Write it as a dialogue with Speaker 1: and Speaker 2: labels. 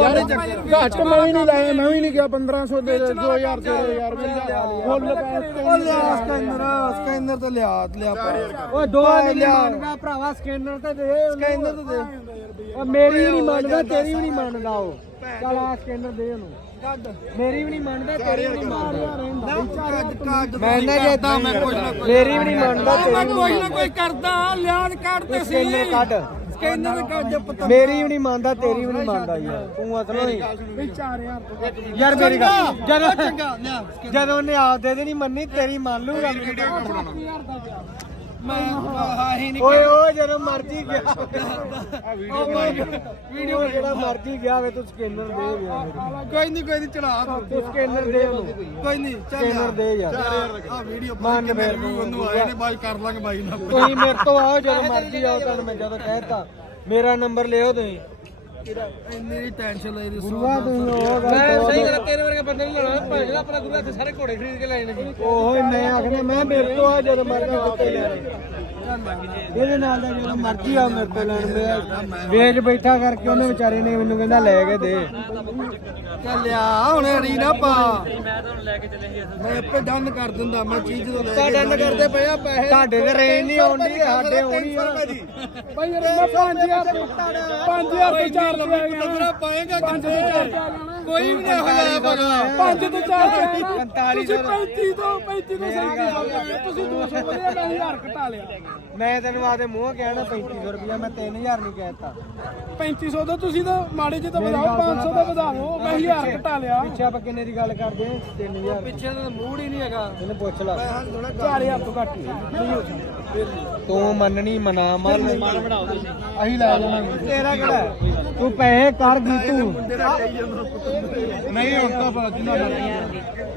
Speaker 1: ਘੱਟ ਮੈਂ ਵੀ ਨਹੀਂ ਲਾਇਆ, ਮੈਂ ਵੀ ਨਹੀਂ ਗਿਆ 1500 ਦੇ 2000 ਦੇ ਯਾਰ ਫੁੱਲ
Speaker 2: ਸਕੈਨਰ ਤੇ ਲਿਆ
Speaker 3: ਓਏ ਦੋ ਨਹੀਂ ਮੰਨਦਾ ਭਰਾਵਾ ਸਕੈਨਰ ਤੇ ਦੇ
Speaker 2: ਸਕੈਨਰ ਤੇ ਦੇ
Speaker 3: ਓ ਮੇਰੀ ਵੀ ਨਹੀਂ ਮੰਨਦਾ ਤੇਰੀ ਵੀ ਨਹੀਂ ਮੰਨਦਾ ਉਹ ਚੱਲ ਆ ਸਕੈਨਰ ਦੇ ਉਹਨੂੰ ਮੇਰੀ ਵੀ ਨਹੀਂ ਮੰਨਦਾ ਤੇਰੀ ਵੀ ਨਹੀਂ ਮੰਨਦਾ
Speaker 2: ਮੈਂ ਨਾ ਜੇਦਾ ਮੈਂ ਕੁਝ ਨਾ
Speaker 3: ਮੇਰੀ ਵੀ ਨਹੀਂ ਮੰਨਦਾ ਤੇਰੀ ਵੀ
Speaker 2: ਕੋਈ
Speaker 3: ਨਹੀਂ
Speaker 2: ਨਾ ਕੋਈ ਕਰਦਾ ਲਿਆਦ ਕੱਢ ਤੇ ਸੀ
Speaker 3: ਸਕੈਨਰ ਕੱਢ
Speaker 2: ਸਕੈਨਰ ਤੇ ਕੱਢ ਪਤਾ
Speaker 3: ਮੇਰੀ ਵੀ ਨਹੀਂ ਮੰਨਦਾ ਤੇਰੀ ਵੀ ਨਹੀਂ ਮੰਨਦਾ ਯਾਰ ਤੂੰ ਅਸਲੋਂ ਹੀ
Speaker 1: 4000
Speaker 3: ਯਾਰ ਮੇਰੀ ਗੱਲ ਜਦੋਂ
Speaker 2: ਚੰਗਾ ਲਿਆ
Speaker 3: ਜਦੋਂ ਉਹਨੇ ਆਪਦੇ ਦੀ ਨਹੀਂ ਮੰਨੀ ਤੇਰੀ ਮੰਨ ਲੂਗਾ
Speaker 2: ਮੈਂ ਆਹੀ ਨਹੀਂ
Speaker 3: ਓਏ ਓਏ ਜਦੋਂ ਮਰਜੀ ਗਿਆ ਵੀਡੀਓ ਜਿਹੜਾ ਮਰਜੀ ਗਿਆ ਵੇ ਤੂੰ ਸਕੈਨਰ ਦੇ ਯਾਰ
Speaker 2: ਕੋਈ ਨਹੀਂ ਚੜਾ
Speaker 3: ਤੂੰ ਸਕੈਨਰ ਦੇ ਉਹਨੂੰ
Speaker 2: ਕੋਈ ਨਹੀਂ
Speaker 3: ਸਕੈਨਰ ਦੇ ਯਾਰ
Speaker 2: ਆ ਵੀਡੀਓ
Speaker 3: ਮੰਨ ਮੇਰੇ ਨੂੰ
Speaker 2: ਉਹਨੂੰ ਆਇਆ ਨੇ ਬਾਈ ਕਰ ਲਾਂਗੇ ਬਾਈ ਨਾਲ
Speaker 3: ਤੁਸੀਂ ਮੇਰੇ ਤੋਂ ਆਓ ਜਦੋਂ ਮਰਜੀ ਆਓ ਤੁਹਾਨੂੰ ਮੈਂ ਜਦੋਂ ਕਹਿਤਾ ਮੇਰਾ ਨੰਬਰ ਲਿਓ ਤੁਸੀਂ
Speaker 2: ਇੰਨੀ ਟੈਨਸ਼ਨ ਲਈ
Speaker 3: ਗੁਰੂਆ ਤੁਸੀਂ ਉਹ ਗੱਲ
Speaker 2: ਮੈਂ ਸਹੀ ਕਰ ਤੇਰੇ ਵਰਗੇ ਬੰਦੇ ਨਹੀਂ ਲਾਣਾ ਭਾਵੇਂ ਆਪਣਾ ਗੁਰੂ ਇੱਥੇ ਸਾਰੇ ਘੋੜੇ ਖਰੀਦ ਕੇ ਲਾਏ ਨੇ ਜੀ
Speaker 3: ਉਹ ਮੈਂ ਆਖਦਾ ਮੈਂ ਮੇਰੇ ਤੋਂ ਆ ਜਦੋਂ ਮਰਜੀ ਦਿੱਤੇ ਲੈਣੇ ਇਹਦੇ ਨਾਲ ਦਾ ਜਦੋਂ ਮਰਜੀ ਆ ਮੇਰੇ ਤੋਂ ਲੈਣ ਮੈਂ ਵੇਚ ਬੈਠਾ ਕਰਕੇ ਉਹਨੇ ਵਿਚਾਰੇ ਨੇ ਮੈਨੂੰ ਕਹਿੰਦਾ ਲੈ ਕੇ ਦੇ
Speaker 2: ਚੱਲਿਆ ਹੁਣ ਅੜੀ ਨਾ ਪਾ ਮੈਂ ਤੁਹਾਨੂੰ ਲੈ ਕੇ ਚੱਲੇ ਸੀ ਮੈਂ ਆਪੇ ਡਨ ਕਰ ਦਿੰਦਾ ਮੈਂ ਚੀਜ਼ ਜਦੋਂ ਲੈ ਕੇ ਡਨ ਕਰਦੇ ਪਏ ਆ ਪੈਸੇ
Speaker 3: ਤੁਹਾਡੇ ਤੇ ਰੇਂਜ ਨਹੀਂ ਆਉਂਦੀ ਸਾਡੇ ਆਉਣੀ ਆ
Speaker 1: ਭਾਈ ਯਾਰ ਮੈਂ 5000 ਤੇ 4
Speaker 2: ਲੱਗਣਾ ਪਾਏਗਾ ਕਿੰਨੇ ਕੋਈ ਵੀ ਨਹੀਂ ਹੋਇਆ ਪਗਾ
Speaker 1: 5 ਤੋਂ 4
Speaker 3: 45
Speaker 1: ਤੁਸੀਂ 35 ਤੋਂ 37 ਤੁਸੀਂ 200 ਵਧਿਆ ਮੈਂ 1000 ਘਟਾ ਲਿਆ
Speaker 3: ਮੈਂ ਤੈਨੂੰ ਆਦੇ ਮੂੰਹ ਕਹਿਣਾ 3500 ਰੁਪਇਆ ਮੈਂ 3000 ਨਹੀਂ ਕਹਿਤਾ
Speaker 1: 3500 ਤੋਂ ਤੁਸੀਂ ਤਾਂ ਮਾੜੇ ਜਿਹੇ ਤਾਂ ਵਧਾਓ 500 ਦਾ ਵਧਾਓ ਮੈਂ 1000 ਘਟਾ ਲਿਆ
Speaker 3: ਪਿੱਛੇ ਆਪਾਂ ਕਿੰਨੇ ਦੀ ਗੱਲ ਕਰਦੇ 3000
Speaker 2: ਪਿੱਛੇ ਦਾ ਮੂਡ ਹੀ ਨਹੀਂ ਹੈਗਾ
Speaker 3: ਇਹਨੂੰ ਪੁੱਛ ਲੈ
Speaker 1: 4000 ਤੋਂ ਘੱਟ ਹੀ
Speaker 3: ਤੂੰ ਮੰਨਣੀ ਮਨਾ ਮੰਨ
Speaker 2: ਬਣਾਓ ਤੁਸੀਂ
Speaker 3: ਅਸੀਂ ਲੈ ਜਾਵਾਂਗੇ ਤੇਰਾ ਕਿਹੜਾ ਹੈ? ਤੂੰ ਪੈਸੇ ਕਰ ਦੀ ਤੂੰ
Speaker 2: ਨਹੀਂ ਹੁਣ ਤਾਂ ਜਿੰਨਾ